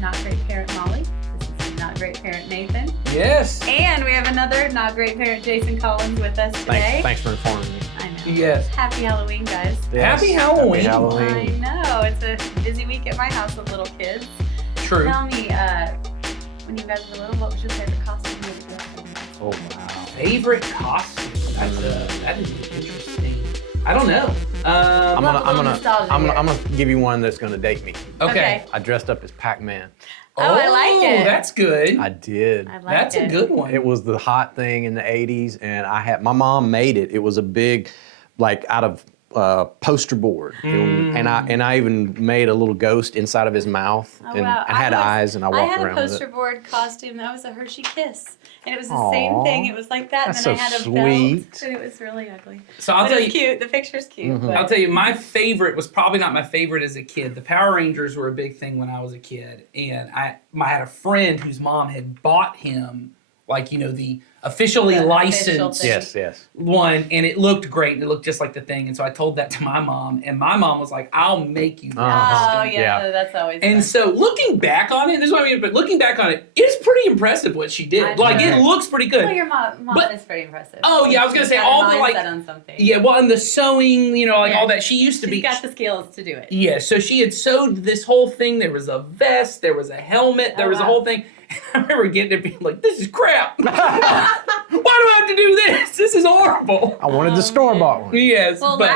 Not Great Parent Molly. This is Not Great Parent Nathan. Yes. And we have another Not Great Parent Jason Collins with us today. Thanks for informing me. I know. Yes. Happy Halloween, guys. Yes. Happy Halloween. Happy I Halloween. know. It's a busy week at my house with little kids. True. Tell me, when you guys were little, what was your favorite costume you would dress in? Oh, wow. Favorite costume? That is interesting. I don't know. I'm nostalgia here. gonna give you one that's gonna date me. Okay. I dressed up as Pac-Man. Oh, I like it. That's good. I did. I like That's it. a good one. It was the hot thing in the 80s, and my mom made it. It was a big, like out of poster board, and I even made a little ghost inside of his mouth, Oh, and wow. had eyes, and I walked had around a with poster it. board costume that was a Hershey Kiss, and it was the Aw, same thing. It was like that, that's and then I had so a belt, sweet. and it was really ugly. So I'll But tell it's you. cute. The picture's cute. But I'll tell you, my favorite was probably not my favorite as a kid. The Power Rangers were a big thing when I was a kid, and I had a friend whose mom had bought him, like, you know, the officially The official licensed thing. Yes. one, and it looked great, and it looked just like the thing. And so I told that to my mom, and my mom was like, "I'll make you that Uh-huh. Oh costume." yeah, Yeah. that's always. And fun. so looking back on it, this is what I mean, but looking back on it, it's pretty impressive what she I did. Like, know. it looks pretty Well, good. your mom But- is pretty impressive. Oh, yeah, I was gonna She's say, got all a the, like- mindset on something. Yeah, well, and the sewing, you know, like Yeah. all that. She used to She's be. got the skills to do it. Yeah, so she had sewed this whole thing. There was a vest, there was a helmet, there Oh, was a wow. whole thing. And I remember getting it being like, this is crap. Why do I have to do this? This is horrible. I wanted Oh, the store-bought one. Yes, Well, but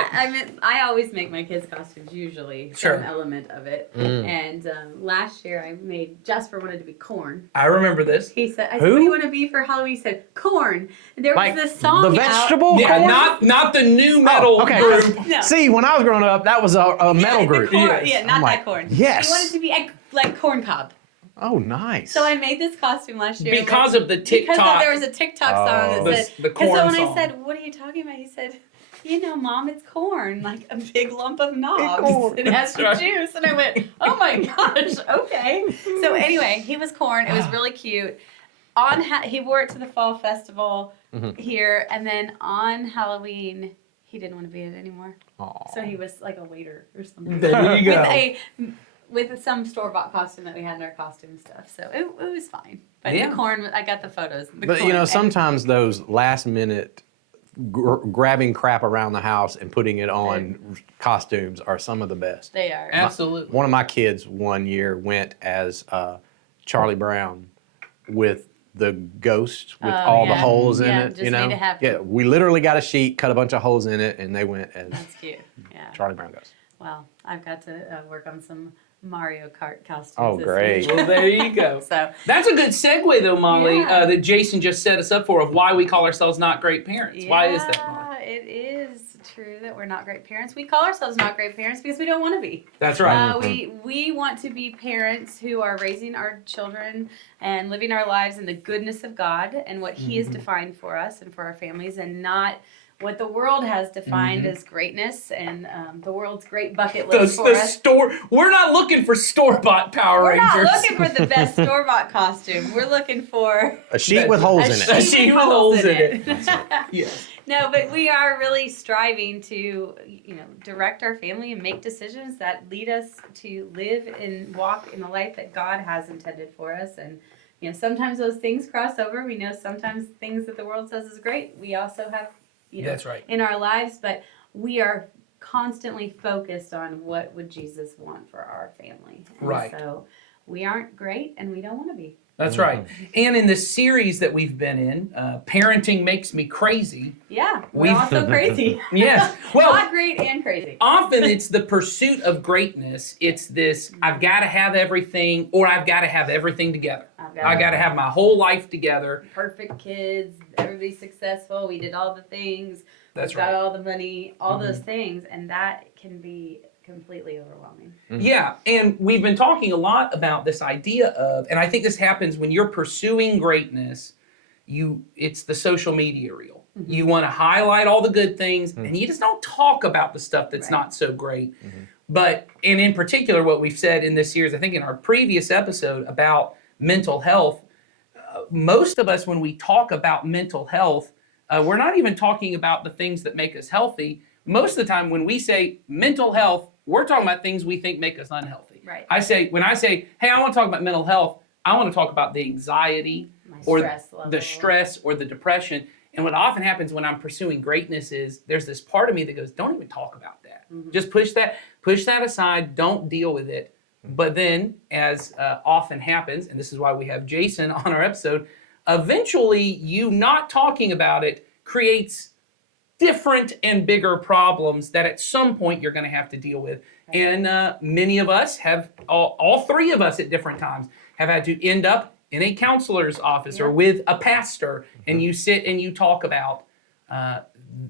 I always make my kids' costumes usually Sure. some element of it. Mm. And last year I made Jasper wanted to be corn. I remember this. He said, "I said, Who? what do you want to be for Halloween?" He said, "Corn." And there Like was this song the out- vegetable Yeah, corn? not the new metal okay. group. No. See, when I was growing up, that was a metal Yeah, the group. corn- Yes. Yeah, not I'm that like, corn. yes. He wanted to be like corn cob. Oh, nice. So I made this costume last year. Because of the TikTok. there was a TikTok song Oh. that said. The And so corn when song. I said, "What are you talking about?" He said, "You know, Mom, it's corn, like a big lump of knobs. corn. It has some Right. juice." And I went, "Oh my gosh, okay." So anyway, he was corn. It was really cute. He wore it to the fall festival Mhm. here, and then on Halloween, he didn't want to be it anymore. Aw. So he was like a waiter or something. There you go. With some store-bought costume that we had in our costume stuff, so it was fine. But Yeah. the corn, I got the photos. The But corn, you know, and- sometimes those last-minute grabbing crap around the house and putting it on costumes are some of the best. they are. Absolutely. One of my kids one year went as Charlie Brown with the ghost with Oh, all the yeah. holes in Yeah, it. just You know, made it happen. yeah, we literally got a sheet, cut a bunch of holes in it, and they went as That's cute. Yeah. Charlie Brown ghost. Well, I've got to work on some Mario Kart costumes. Oh, this great. week. Well, there you go. So That's a good segue, though, Molly, Yeah. that Jason just set us up for of why we call ourselves not great parents. Why is that, Molly? yeah, it is true that we're not great parents. We call ourselves not great parents because we don't want to be. That's right. We want to be parents who are raising our children and living our lives in the goodness of God and what He has defined for us and for our families, and not what the world has defined as greatness and the world's great bucket list for us. We're not looking for store-bought Power We're Rangers. not looking for the best store-bought costume. We're looking for A sheet with holes in A it. sheet with holes in it. Yes. No, but we are really striving to, direct our family and make decisions that lead us to live and walk in the life that God has intended for us. And, sometimes those things cross over. We know sometimes things that the world says is great. We also have, That's right. in our lives, but we are constantly focused on what would Jesus want for our family. And Right. so we aren't great and we don't want to be. That's right. And in this series that we've been in, Parenting Makes Me Crazy. Yeah, we're We've- also crazy. Yes. Well, Not great and crazy. often it's the pursuit of greatness. It's this, I've got to have everything, or I've got to have everything together. I got to have my whole life together. Perfect kids, everybody's successful, we did all the things, That's we got right. all the money, all those things, and that can be completely overwhelming. Yeah, and we've been talking a lot about this idea of, and I think this happens when you're pursuing greatness, it's the social media reel. You want to highlight all the good things, and you just don't talk about the stuff that's Right. not so great. But, and in particular, what we've said in this series, I think in our previous episode about mental health, most of us, when we talk about mental health, we're not even talking about the things that make us healthy. Most of the time, when we say mental health, we're talking about things we think make us unhealthy. Right. When I say, hey, I want to talk about mental health, I want to talk about the anxiety My or stress level. the stress or the depression. And what often happens when I'm pursuing greatness is there's this part of me that goes, don't even talk about that. Just push that aside. Don't deal with it. But then, as often happens, and this is why we have Jason on our episode, eventually you not talking about it creates different and bigger problems that at some point you're going to have to deal with. Right. And many of us have, all three of us at different times, have had to end up in a counselor's office or with a pastor, and you sit and you talk about,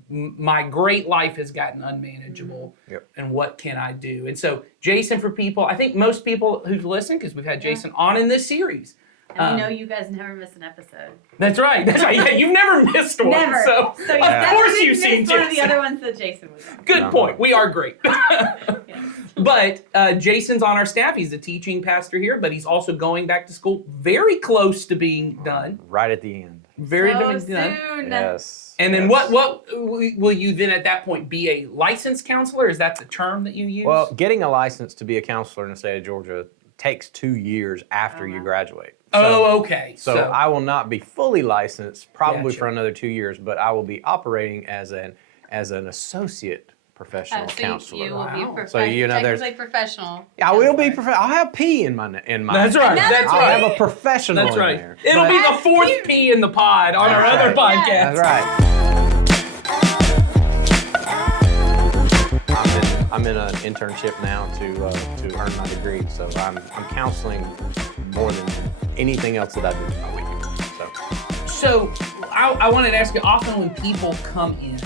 my great life has gotten unmanageable, and what can I do? And so, Jason, for people, I think most people who've listened, because we've had Jason on in this series. And we know you guys never miss an episode. That's right. Yeah, you've never missed one. Never. So of course you've seen one of the Jason. other ones that Jason was on. Good point. We are great. Yeah. But Jason's on our staff. He's a teaching pastor here, but he's also going back to school, very close to being done. Right at the end. Very So done. soon. Yes. And then yes. what will you then at that point be a licensed counselor? Is that the term that you use? Well, getting a license to be a counselor in the state of Georgia takes 2 years after you graduate. okay. So I will not be fully licensed probably Gotcha. for another 2 years, but I will be operating as an associate professional counselor. You will be Wow. So, you know, there's- technically professional. I will be counselor. I'll have P in my That's right. That's I'll right. have a professional That's in right. there. It'll But- be the fourth P in the pod on our That's other right. podcast. That's right. I'm in an internship now to earn my degree, so I'm counseling more than anything else that I do in my week. So I wanted to ask you, often when people come in,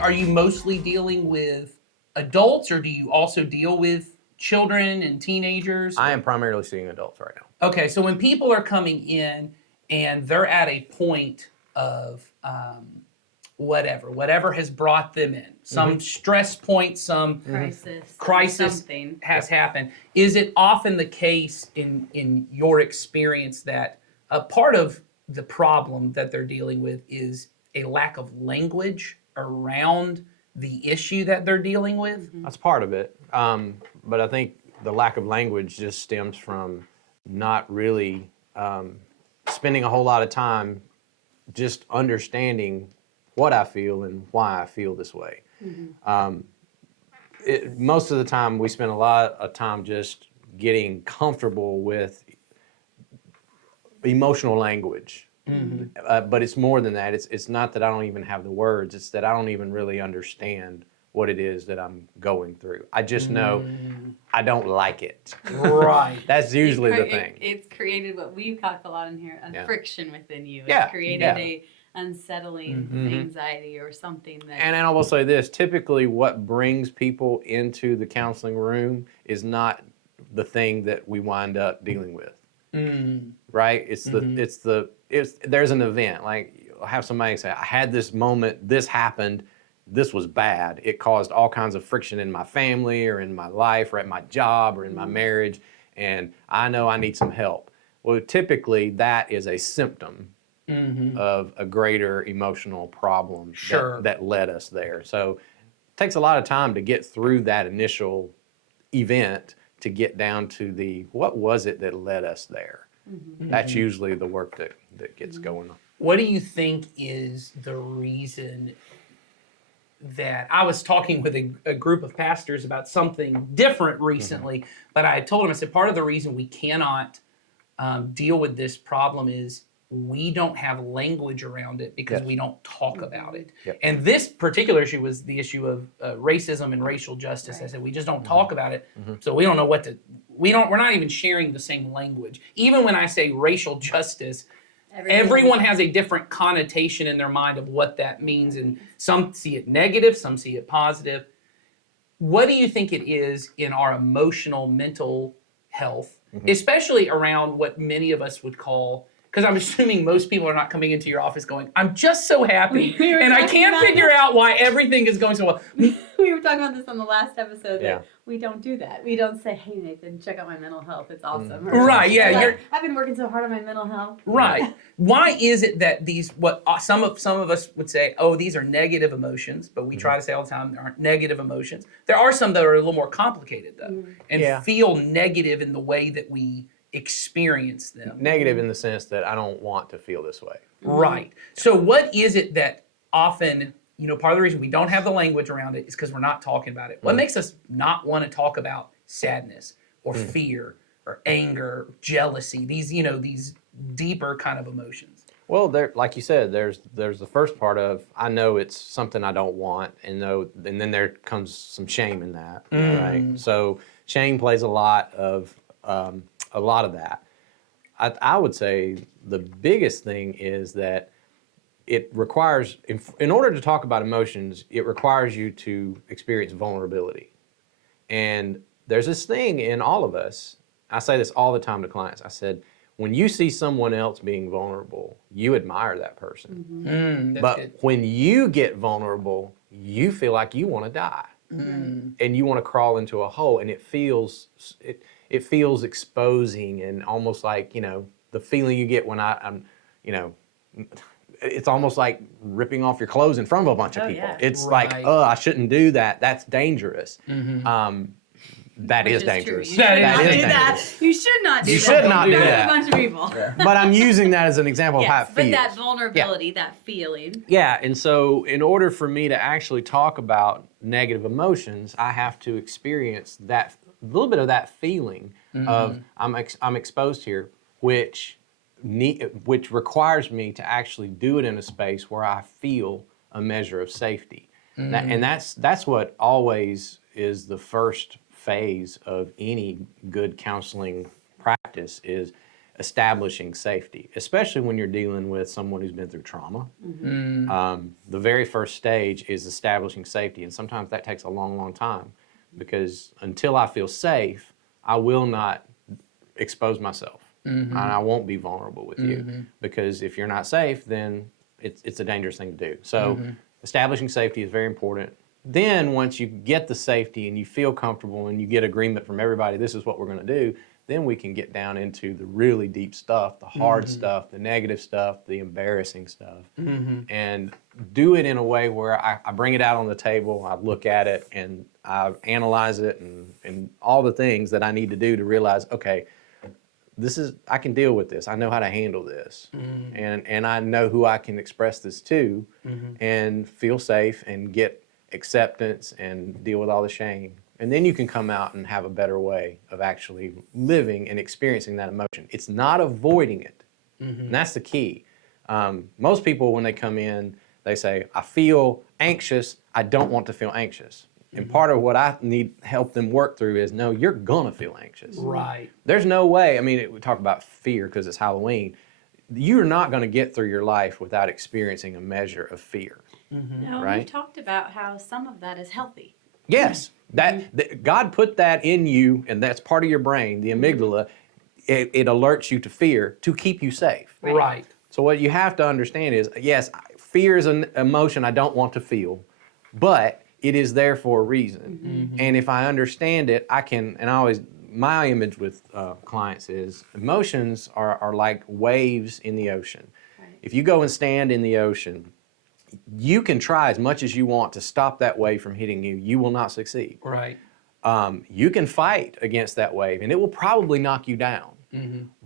are you mostly dealing with adults, or do you also deal with children and teenagers? I am primarily seeing adults right now. Okay, so when people are coming in and they're at a point of whatever has brought them in, some stress point, some crisis Something. has happened, is it often the case in your experience that a part of the problem that they're dealing with is a lack of language around the issue that they're dealing with? That's part of it. But I think the lack of language just stems from not really spending a whole lot of time just understanding what I feel and why I feel this way. Most of the time, we spend a lot of time just getting comfortable with emotional language. But it's more than that. It's not that I don't even have the words. It's that I don't even really understand what it is that I'm going through. I just know I don't like it. Right. That's usually the thing. It's created what we've talked a lot in here, a Yeah. friction within you. It's Yeah, created yeah. a unsettling anxiety or something that And I will say this, typically what brings people into the counseling room is not the thing that we wind up dealing with. Right? It's there's an event. Like, I'll have somebody say, I had this moment, this happened, this was bad. It caused all kinds of friction in my family or in my life or at my job or in my marriage, and I know I need some help. Well, typically that is a symptom of a greater emotional problem that led us there. So it takes a lot of time to get through that initial event to get down to the what was it that led us there. That's usually the work that gets going on. What do you think is the reason that I was talking with a group of pastors about something different recently, but I told them, I said, part of the reason we cannot deal with this problem is we don't have language around it because we don't talk about it. Yep. And this particular issue was the issue of racism and racial justice. Right. I said, we just don't talk about it. So we don't know we're not even sharing the same language. Even when I say racial justice, everyone has a different connotation in their mind of what that means. And some see it negative, some see it positive. What do you think it is in our emotional, mental health, especially around what many of us would call Because I'm assuming most people are not coming into your office going, I'm just so happy, We were and I talking can't about figure out why everything is going so well. We were talking about this on the last episode Yeah. that we don't do that. We don't say, "Hey Nathan, check out my mental health. It's awesome." Right, yeah, Or like, you're- I've been working so hard on my mental health. Right. Why is it that these what some of us would say, oh, these are negative emotions, but we try to say all the time there aren't negative emotions. There are some that are a little more complicated though, and Yeah. feel negative in the way that we experience them. Negative in the sense that I don't want to feel this way. Right. So what is it that often, part of the reason we don't have the language around it is because we're not talking about it. What makes us not want to talk about sadness or fear or anger, jealousy, these deeper kind of emotions? Well, there, like you said, there's the first part of I know it's something I don't want, and then there comes some shame in that, right? So shame plays a lot of that. I would say the biggest thing is that it requires, in order to talk about emotions, it requires you to experience vulnerability. And there's this thing in all of us. I say this all the time to clients. I said, when you see someone else being vulnerable, you admire that person. That's But good. when you get vulnerable, you feel like you want to die. And you want to crawl into a hole, and it feels exposing, and almost like, the feeling you get when I'm it's almost like ripping off your clothes in front of a bunch of Oh, people. yeah. It's Right. like, oh, I shouldn't do that. That's dangerous. That Which is true. dangerous. You That should is not do dangerous. that. You should not do You that. should not do You're that. a bunch of people. But I'm using that as an example of how it Yes, but feels. that vulnerability, that feeling. Yeah, and so in order for me to actually talk about negative emotions, I have to experience that little bit of that feeling of I'm exposed here, which requires me to actually do it in a space where I feel a measure of safety. And that's what always is the first phase of any good counseling practice is establishing safety, especially when you're dealing with someone who's been through trauma. The very first stage is establishing safety, and sometimes that takes a long, long time because until I feel safe, I will not expose myself, and I won't be vulnerable with you because if you're not safe, then it's a dangerous thing to do. So establishing safety is very important. Then once you get the safety and you feel comfortable and you get agreement from everybody, this is what we're going to do, then we can get down into the really deep stuff, the hard stuff, the negative stuff, the embarrassing stuff, and do it in a way where I bring it out on the table, I look at it, and I analyze it, and all the things that I need to do to realize, okay, I can deal with this. I know how to handle this, and I know who I can express this to, and feel safe and get acceptance and deal with all the shame. And then you can come out and have a better way of actually living and experiencing that emotion. It's not avoiding it. And that's the key. Most people, when they come in, they say, I feel anxious. I don't want to feel anxious. And part of what I need help them work through is, no, you're going to feel anxious. Right. There's no way. I mean, we talk about fear because it's Halloween. You're not going to get through your life without experiencing a measure of fear. No, Right. we've talked about how some of that is healthy. Yes, God put that in you, and that's part of your brain, the amygdala. It alerts you to fear to keep you safe. Right. So what you have to understand is, yes, fear is an emotion I don't want to feel, but it is there for a reason. And if I understand it, I can, and I always, my image with clients is emotions are like waves in the ocean. Right. If you go and stand in the ocean, you can try as much as you want to stop that wave from hitting you. You will not succeed. Right. You can fight against that wave, and it will probably knock you down.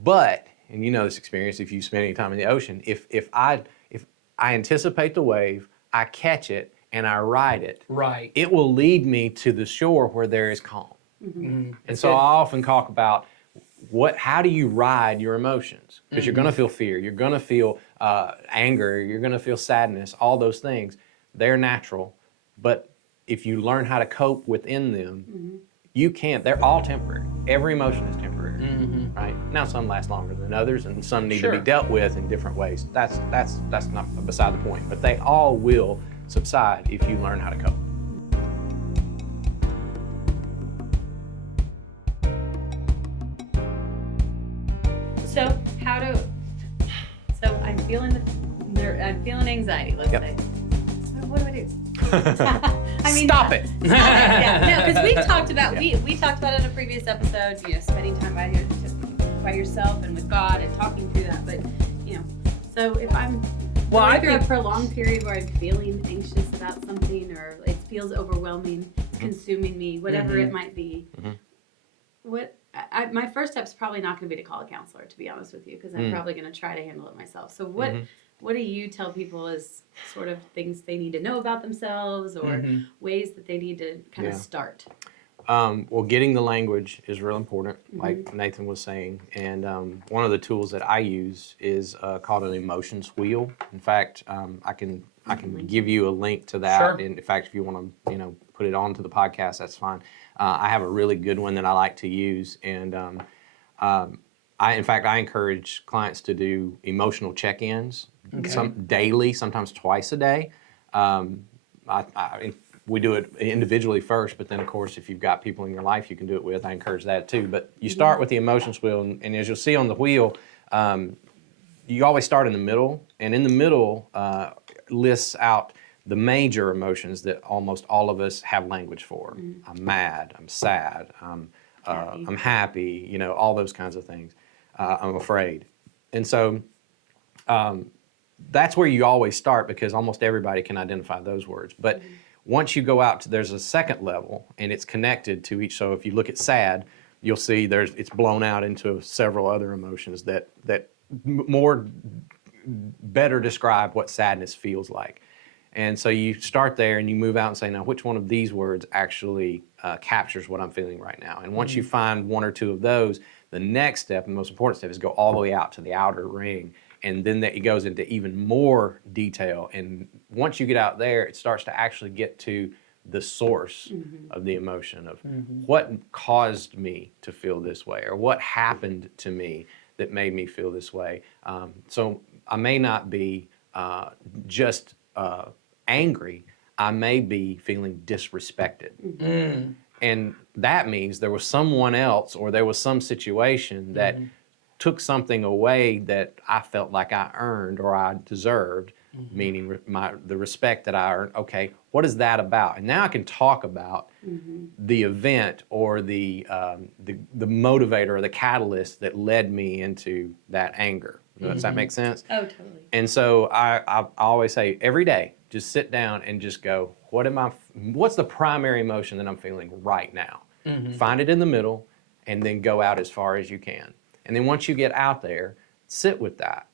But, and you know this experience if you spend any time in the ocean, if I anticipate the wave, I catch it, and I ride it, Right. it will lead me to the shore where there is calm. And so I often talk about how do you ride your emotions? Because you're going to feel fear, you're going to feel anger, you're going to feel sadness, all those things. They're natural, but if you learn how to cope within them, you can't. They're all temporary. Every emotion is temporary, right? Now some last longer than others, and some need to be Sure. dealt with in different ways. That's not beside the point. But they all will subside if you learn how to cope. So I'm feeling anxiety, let's Yep. say. What do I do? Stop it. Yeah, no, because we've talked about Yeah. we talked about it in a previous episode. Spending time by yourself and with God and talking through that. But so if I'm Well, going I through think a prolonged period where I'm feeling anxious about something, or it feels overwhelming, it's consuming me, whatever it might be. Mhm. What my first step's probably not going to be to call a counselor, to be honest with you, because I'm probably going to try to handle it myself. So what do you tell people as sort of things they need to know about themselves, or ways that they need to kind of Yeah. start? Well, getting the language is real important, like Nathan was saying. And one of the tools that I use is called an emotions wheel. In fact, I can give you a link to that. Sure. And in fact, if you want to put it onto the podcast, that's fine. I have a really good one that I like to use, and I encourage clients to do emotional check-ins, some daily, sometimes twice a day. We do it individually first, but then of course, if you've got people in your life you can do it with, I encourage that too. But you start with the emotions wheel, and as you'll see on the wheel, you always start in the middle, and in the middle lists out the major emotions that almost all of us have language for. I'm mad, I'm sad, I'm happy, all those kinds of things. I'm afraid. And so that's where you always start, because almost everybody can identify those words. But once you go out there's a second level, and it's connected to each. So if you look at sad, you'll see it's blown out into several other emotions that better describe what sadness feels like. And so you start there and you move out and say, now, which one of these words actually captures what I'm feeling right now? And once you find one or two of those, the next step, and the most important step, is go all the way out to the outer ring. And then it goes into even more detail. And once you get out there, it starts to actually get to the source of the emotion of what caused me to feel this way, or what happened to me that made me feel this way. So I may not be just angry, I may be feeling disrespected. And that means there was someone else, or there was some situation that took something away that I felt like I earned or I deserved, meaning the respect that I earned. Okay, what is that about? And now I can talk about the event, or the motivator, or the catalyst that led me into that anger. Does that make sense? Oh, totally. And so I always say, every day, just sit down and just go, what's the primary emotion that I'm feeling right now? Find it in the middle, and then go out as far as you can. And then once you get out there, sit with that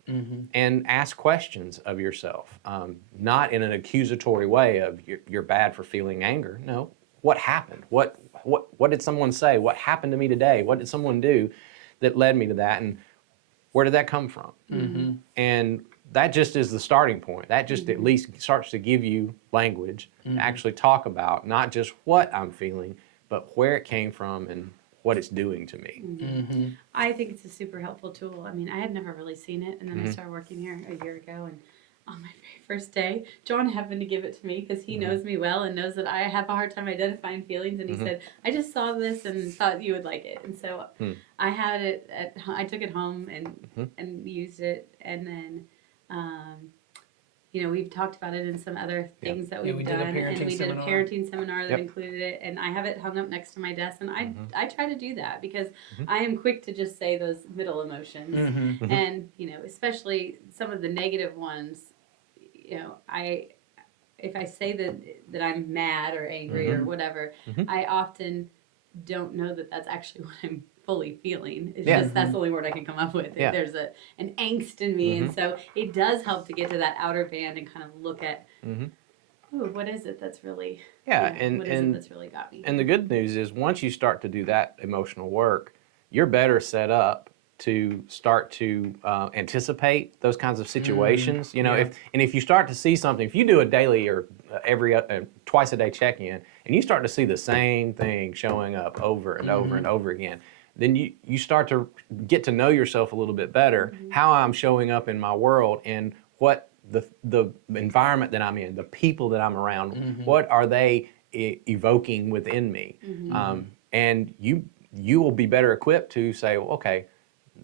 and ask questions of yourself, not in an accusatory way of you're bad for feeling anger. No, what happened? What did someone say? What happened to me today? What did someone do that led me to that? And where did that come from? And that just is the starting point. That just at least starts to give you language to actually talk about not just what I'm feeling, but where it came from and what it's doing to me. I think it's a super helpful tool. I mean, I had never really seen it, and then I started working here a year ago, and on my very first day, John happened to give it to me because he knows me well and knows that I have a hard time identifying feelings, and he said, I just saw this and thought you would like it. And so I had it I took it home and used it, and then we've talked about it in some other things that we've we did a done, parenting and we seminar. did a parenting seminar that Yep. included it, and I have it hung up next to my desk, and I try to do that because I am quick to just say those middle emotions, and especially some of the negative ones. If I say that I'm mad or angry or whatever, I often don't know that that's actually what I'm fully feeling. It's just that's the only word I can come up with. Yeah. There's an angst in me, and so it does help to get to that outer band and kind of look at, what is it that's really what is it that's really got me? And the good news is, once you start to do that emotional work, you're better set up to start to anticipate those kinds of situations. If you start to see something, if you do a daily or twice a day check-in, and you start to see the same thing showing up over and over and over again, then you start to get to know yourself a little bit better, how I'm showing up in my world, and what the environment that I'm in, the people that I'm around, what are they evoking within me? And you will be better equipped to say, well, okay,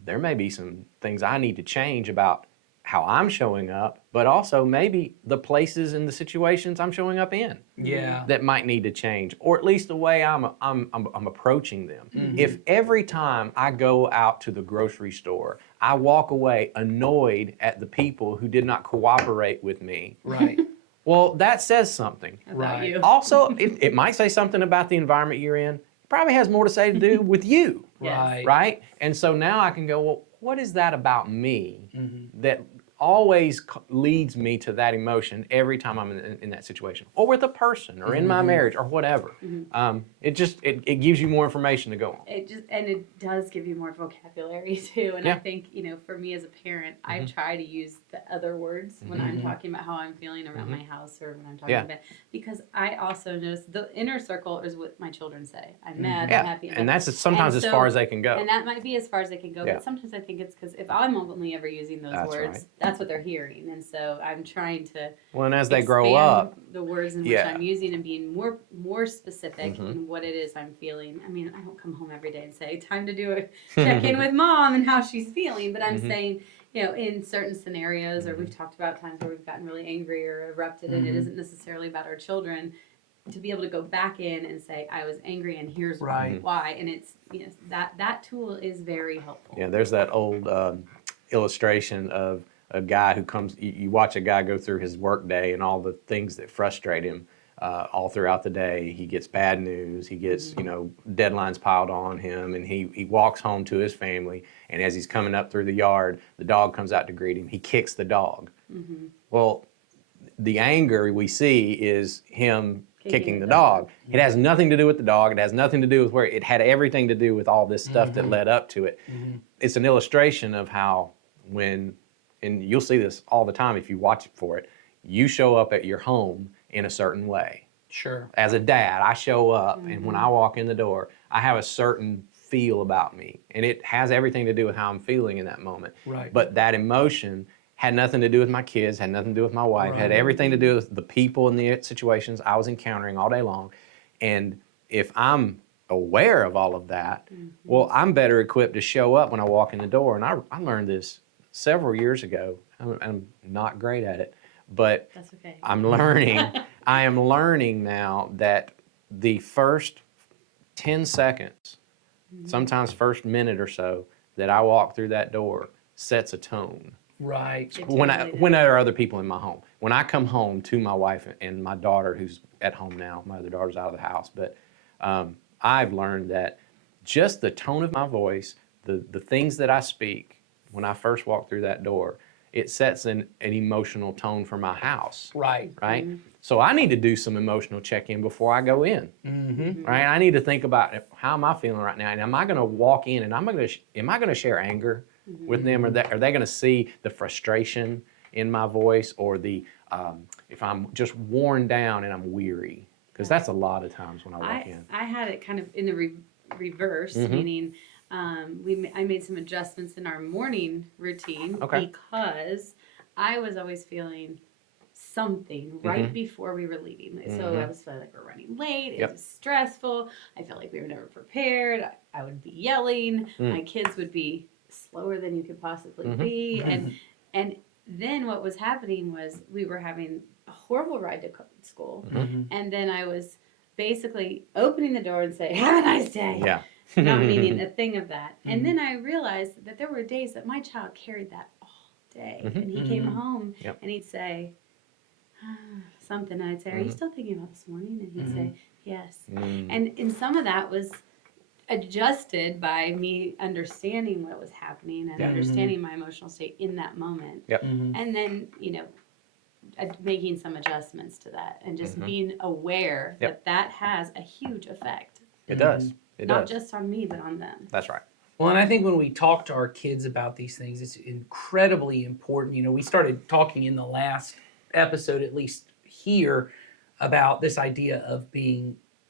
there may be some things I need to change about how I'm showing up, but also maybe the places and the situations I'm showing up in Yeah. that might need to change, or at least the way I'm approaching them. If every time I go out to the grocery store, I walk away annoyed at the people who did not cooperate with me, Right. well, that says something. About Right. you. Also, it might say something about the environment you're in. It probably has more to say to do with you, Yes. Right. right? And so now I can go, well, what is that about me Mm-hmm. that always leads me to that emotion every time I'm in that situation, or with a person, or in my marriage, or whatever. It gives you more information to go on. It does give you more vocabulary too. And I Yeah. think, for me as a parent, I try to use the other words when I'm talking about how I'm feeling around my house or when I'm talking Yeah. about, because I also notice the inner circle is what my children say. I'm mad, I'm Yeah, happy. and that's sometimes And as so- far as they can go. And that might be as far as they can go, Yeah. but sometimes I think it's because if I'm only ever using those That's words, right. that's what they're hearing. And so I'm trying to Well, and as they grow expand up, the words in which Yeah. I'm using and being more specific in what it is I'm feeling. I mean, I don't come home every day and say, time to do a check in with mom and how she's feeling, but I'm saying, in certain scenarios, or we've talked about times where we've gotten really angry or erupted, and it isn't necessarily about our children, to be able to go back in and say, I was angry and here's Right. why. And it's, that tool is very helpful. yeah, there's that old illustration of a guy who comes, you watch a guy go through his work day and all the things that frustrate him all throughout the day. He gets bad news, he gets, deadlines piled on him, and he walks home to his family, and as he's coming up through the yard, the dog comes out to greet him. He kicks the dog. Well, the anger we see is him kicking the dog. It has nothing to do with the dog. It has nothing to do with where, it had everything to do with all this stuff that led up to it. It's an illustration of how and you'll see this all the time if you watch it for it, you show up at your home in a certain way. Sure. As a dad, I show up, and when I walk in the door, I have a certain feel about me, and it has everything to do with how I'm feeling in that moment. Right. But that emotion had nothing to do with my kids, had nothing to do with my wife, had Right. everything to do with the people and the situations I was encountering all day long. And if I'm aware of all of that, well, I'm better equipped to show up when I walk in the door. And I learned this several years ago. I'm not great at it, but That's okay. I'm learning. I am learning now that the first 10 seconds, sometimes first minute or so, that I walk through that door sets a tone. Right. When there are other people in my home, when I come home to my wife and my daughter, who's at home now, my other daughter's out of the house, but I've learned that just the tone of my voice, the things that I speak when I first walk through that door, it sets an emotional tone for my house. Right. Right? So I need to do some emotional check-in before I go in. Mm-hmm. Right? I need to think about how am I feeling right now, and am I going to walk in and am I going to share anger with them, or are they going to see the frustration in my voice, or the if I'm just worn down and I'm weary, because that's a lot of times when I walk in. I had it kind of in the reverse, meaning I made some adjustments in our morning routine Okay. because I was always feeling something right before we were leaving. So I was feeling like we're running late. It Yep. was stressful. I felt like we were never prepared. I would be yelling. My kids would be slower than you could possibly be. And then what was happening was we were having a horrible ride to school. And then I was basically opening the door and say, "Have a nice day." Yeah. Not meaning a thing of that. And then I realized that there were days that my child carried that all day. And he came home Yep. and he'd say something. And I'd say, "Are you still thinking about this morning?" And he'd say, "Yes." And some of that was adjusted by me understanding what was happening and understanding my emotional state in that moment. Yep. And then, making some adjustments to that and just being aware Yep. that has a huge effect. It does. It Not does. just on me, but on them. That's right. Well, and I think when we talk to our kids about these things, it's incredibly important. We started talking in the last episode, at least here, about this idea of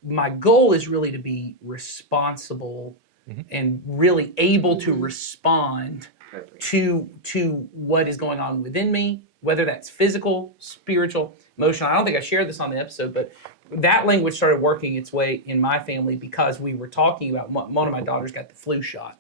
my goal is really to be responsible and really able to respond to what is going on within me, whether that's physical, spiritual, emotional. I don't think I shared this on the episode, but that language started working its way in my family because we were talking about one of my daughters got the flu shot.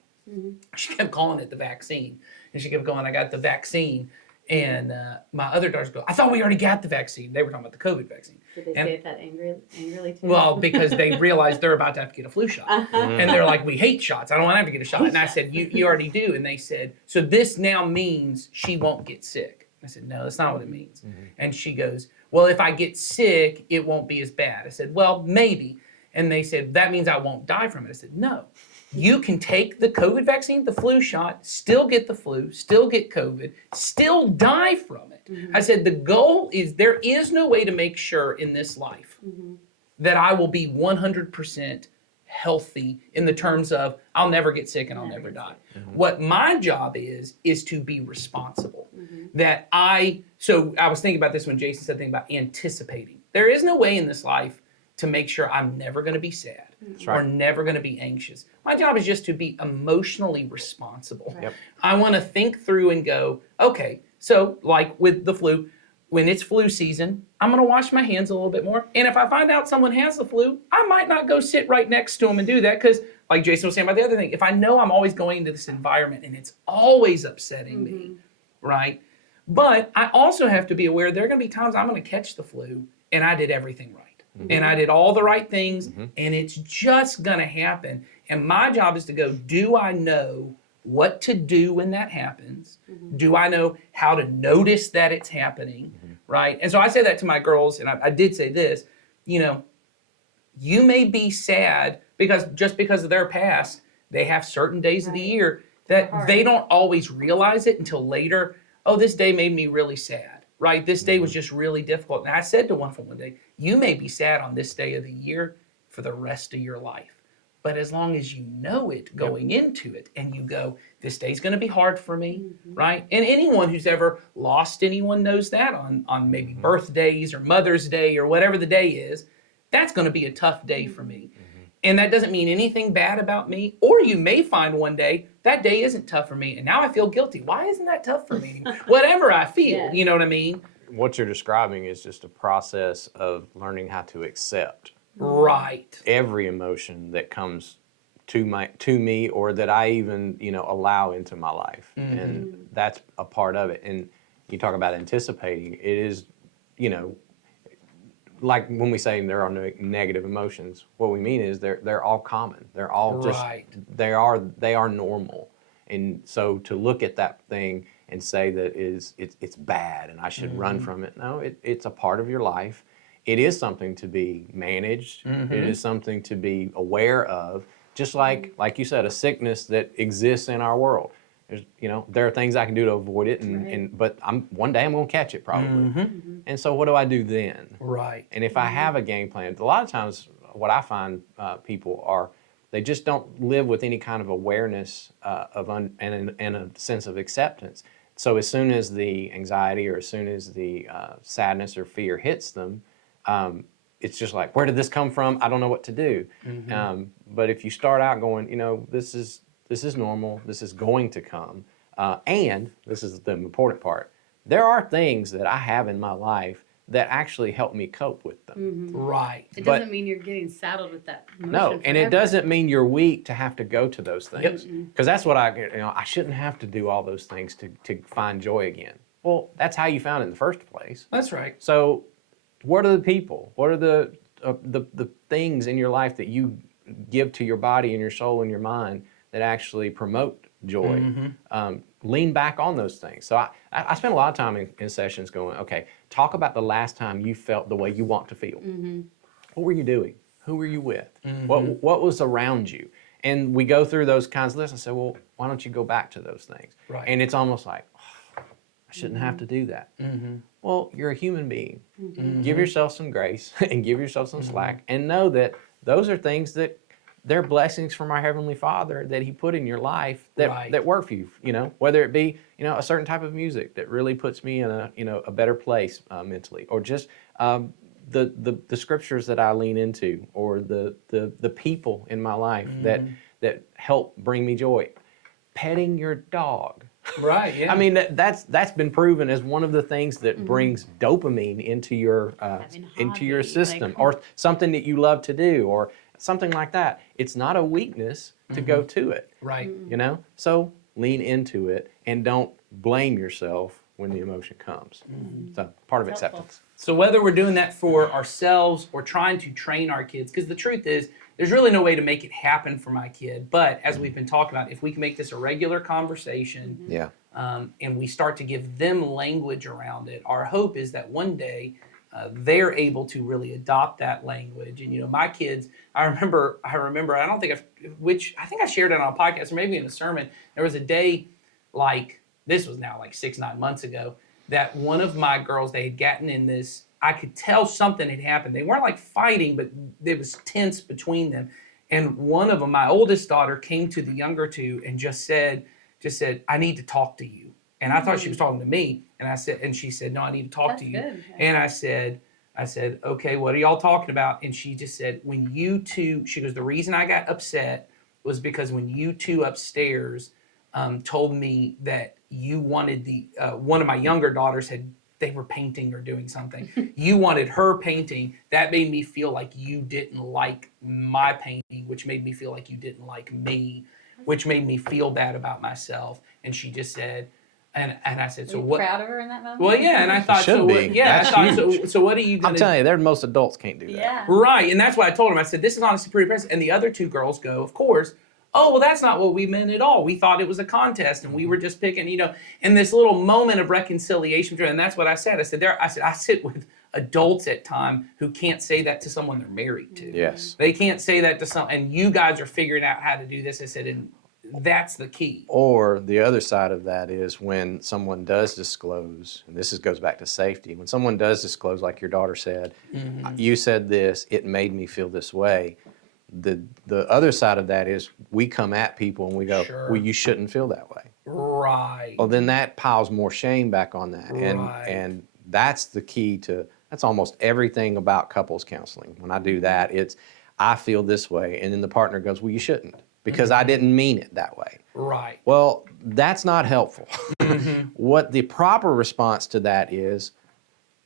She kept calling it the vaccine, and she kept going, "I got the vaccine." And my other daughters go, I thought we already got the vaccine. They were talking about the COVID vaccine. Did they And- say it that angrily too? Well, because they realized they're about to have to get a flu shot. Uh-huh. And they're like, we hate shots. I don't want to have to get a shot. And I said, you already do. And they said, so this now means she won't get sick. I said, no, that's not what it means. And she goes, well, if I get sick, it won't be as bad. I said, well, maybe. And they said, that means I won't die from it. I said, no. You can take the COVID vaccine, the flu shot, still get the flu, still get COVID, still die from it. I said, the goal is there is no way to make sure in this life that I will be 100% healthy in the terms of I'll never get sick and I'll never die. What my job is to be responsible. So I was thinking about this when Jason said the thing about anticipating. There is no way in this life to make sure I'm never going to be sad or never going to be anxious. My job is just to be emotionally responsible. Yep. I want to think through and go, okay, so like with the flu, when it's flu season, I'm going to wash my hands a little bit more. And if I find out someone has the flu, I might not go sit right next to them and do that because, like Jason was saying about the other thing, if I know I'm always going into this environment and it's always upsetting me, right? But I also have to be aware there are going to be times I'm going to catch the flu and I did everything right. And I did all the right things and it's just going to happen. And my job is to go, do I know what to do when that happens? Do I know how to notice that it's happening, right? And so I say that to my girls, and I did say this, you may be sad because of their past, they have certain days of the year that they don't always realize it until later. Oh, this day made me really sad, right? This day was just really difficult. And I said to one of them one day, you may be sad on this day of the year for the rest of your life. But as long as you know it going into it and you go, this day's going to be hard for me, right? And anyone who's ever lost anyone knows that on maybe birthdays or Mother's Day or whatever the day is, that's going to be a tough day for me. And that doesn't mean anything bad about me. Or you may find one day that day isn't tough for me and now I feel guilty. Why isn't that tough for me anymore? Whatever I feel, you know what I mean? What you're describing is just a process of learning how to accept Right. every emotion that comes to me or that I even allow into my life, and that's a part of it. And you talk about anticipating, it is like when we say there are no negative emotions, what we mean is they're all common. They're all just they are normal. And so to look at that thing and say that it's bad and I should run from it, no, it's a part of your life. It is something to be managed. It is something to be aware of. Just like you said, a sickness that exists in our world. There's, there are things I can do to avoid it, but one day I'm going to catch it probably. And so what do I do then? Right. And if I have a game plan, a lot of times what I find people are, they just don't live with any kind of awareness and a sense of acceptance. So as soon as the anxiety or as soon as the sadness or fear hits them, it's just like, where did this come from? I don't know what to do. But if you start out going, this is normal, this is going to come, and this is the important part, there are things that I have in my life that actually help me cope with them. Right. It doesn't mean you're getting saddled with that emotion No, and it forever. doesn't mean you're weak to have to go to those things. Because that's what I shouldn't have to do all those things to find joy again. Well, that's how you found it in the first place. That's right. So what are the people? What are the things in your life that you give to your body and your soul and your mind that actually promote joy? Lean back on those things. So I spend a lot of time in sessions going, okay, talk about the last time you felt the way you want to feel. What were you doing? Who were you with? What was around you? And we go through those kinds of lists and say, well, why don't you go back to those things? Right. And it's almost like, oh, I shouldn't have to do that. Well, you're a human being. Give yourself some grace and give yourself some slack and know that those are things that they're blessings from our Heavenly Father that He put in your life that work for you. Whether it be a certain type of music that really puts me in a better place mentally, or just the scriptures that I lean into, or the people in my life that help bring me joy. Petting your dog. Right. Yeah. I mean that's been proven as one of the things that brings dopamine into your system, or something that you love to do, or something like that. It's not a weakness to go to it. Right. So lean into it and don't blame yourself when the emotion comes. So part of That's helpful. acceptance. So whether we're doing that for ourselves or trying to train our kids, because the truth is, there's really no way to make it happen for my kid. But as we've been talking about, if we can make this a regular conversation, Yeah. and we start to give them language around it, our hope is that one day they're able to really adopt that language. And my kids, I remember. I don't think I think I shared it on a podcast or maybe in a sermon. There was a day, like this was now like 6-9 months ago, that one of my girls, they had gotten in this. I could tell something had happened. They weren't like fighting, but it was tense between them. And one of them, my oldest daughter, came to the younger two and just said, I need to talk to you. And I thought she was talking to me. And she said, no, I need to talk That's to you. good. And I said, okay, what are y'all talking about? And she just said, when you two, she goes, the reason I got upset was because when you two upstairs told me that you wanted one of my younger daughters they were painting or doing something. You wanted her painting. That made me feel like you didn't like my painting, which made me feel like you didn't like me, which made me feel bad about myself. And she just said, and I said, so Were you what? proud of her in that moment? Well, yeah, and I thought, should so be. what, yeah, That's I thought, huge. so what are you I'm gonna telling you, most adults can't do that. Yeah. Right, and that's why I told him. I said, this is honestly pretty impressive. And the other two girls go, of course, oh, well, that's not what we meant at all. We thought it was a contest, and we were just picking, and this little moment of reconciliation. And that's what I said. I said, I sit with adults at time who can't say that to someone they're married to. Yes. They can't say that to some, and you guys are figuring out how to do this. I said, and that's the key. Or the other side of that is when someone does disclose, and goes back to safety, when someone does disclose, like your daughter said, you said this, it made me feel this way. The other side of that is we come at people and we go, Sure. well, you shouldn't feel that way. Right. Well, then that piles more shame back on that. Right. And that's the key that's almost everything about couples counseling. When I do that, it's, I feel this way. And then the partner goes, well, you shouldn't because I didn't mean it that way. Right. Well, that's not helpful. What the proper response to that is,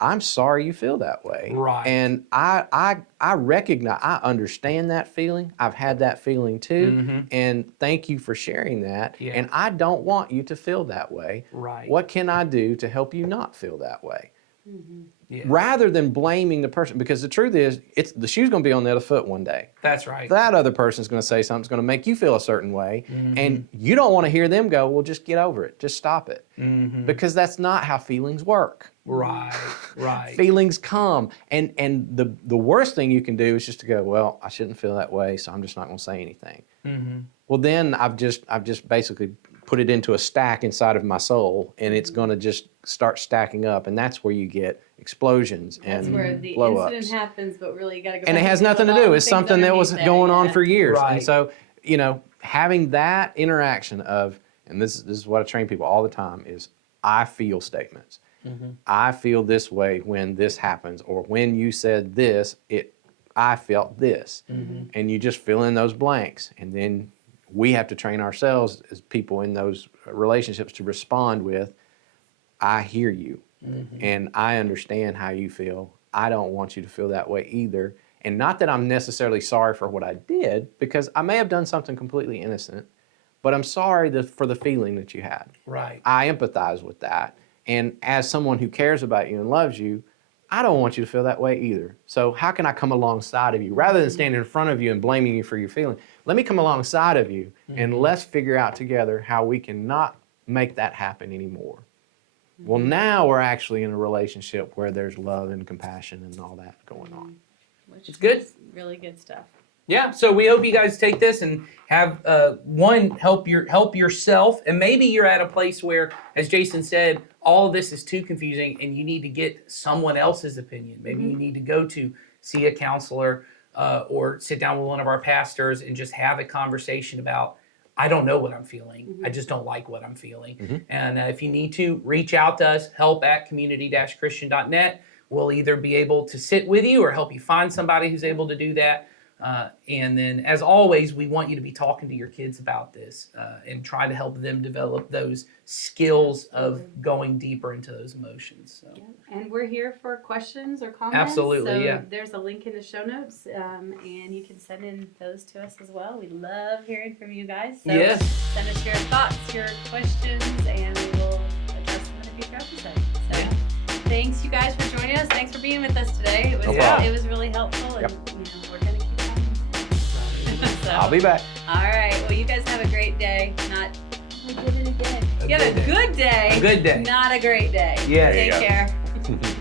I'm sorry you feel that way. Right. And I recognize, I understand that feeling. I've had that feeling too. And thank you for sharing that. Yeah. And I don't want you to feel that way. Right. What can I do to help you not feel that way? Yeah. Rather than blaming the person, because the truth is, the shoe's going to be on the other foot one day. That's right. That other person's going to say something that's going to make you feel a certain way, and you don't want to hear them go, well, just get over it, just stop it, because that's not how feelings work. Right. Right. Feelings come, and the worst thing you can do is just to go, well, I shouldn't feel that way, so I'm just not going to say anything. Well, then I've just basically put it into a stack inside of my soul, and it's going to just start stacking up, and that's where you get explosions That's and where the blow-ups. incident happens, but really you got to go And back it has and nothing to deal with do. all It's the things something that was underneath going on yeah. for years. Right. And so, having that interaction of, and this is what I train people all the time, is I feel statements. I feel this way when this happens, or when you said this, I felt this. And you just fill in those blanks. And then we have to train ourselves as people in those relationships to respond with, I hear you. And I understand how you feel. I don't want you to feel that way either. And not that I'm necessarily sorry for what I did, because I may have done something completely innocent, but I'm sorry for the feeling that you had. Right. I empathize with that. And as someone who cares about you and loves you, I don't want you to feel that way either. So how can I come alongside of you? Rather than standing in front of you and blaming you for your feeling, let me come alongside of you and let's figure out together how we can not make that happen anymore. Well, now we're actually in a relationship where there's love and compassion and all that going on. Which It's good. is really good stuff. Yeah, so we hope you guys take this and have help yourself, and maybe you're at a place where, as Jason said, all of this is too confusing, and you need to get someone else's opinion. Maybe you need to go to see a counselor or sit down with one of our pastors and just have a conversation about, I don't know what I'm feeling. I just don't like what I'm feeling. And if you need to, reach out to us, help@community-christian.net. We'll either be able to sit with you or help you find somebody who's able to do that. And then, as always, we want you to be talking to your kids about this and try to help them develop those skills of going deeper into those emotions. So. And we're here for questions or comments. Absolutely, so yeah. There's a link in the show notes, and you can send in those to us as well. We love hearing from you guys. So Yes. send us your thoughts, your questions, and we will address them in a future episode. So thanks you guys for joining us. Thanks for being with us today. It was, No problem. it was really helpful, and we're going to keep on. So, I'll be back. all right. Well, you guys have a great day. We did it again. You have a good day. A good day. Not a great day. Yeah. There you Take go. care.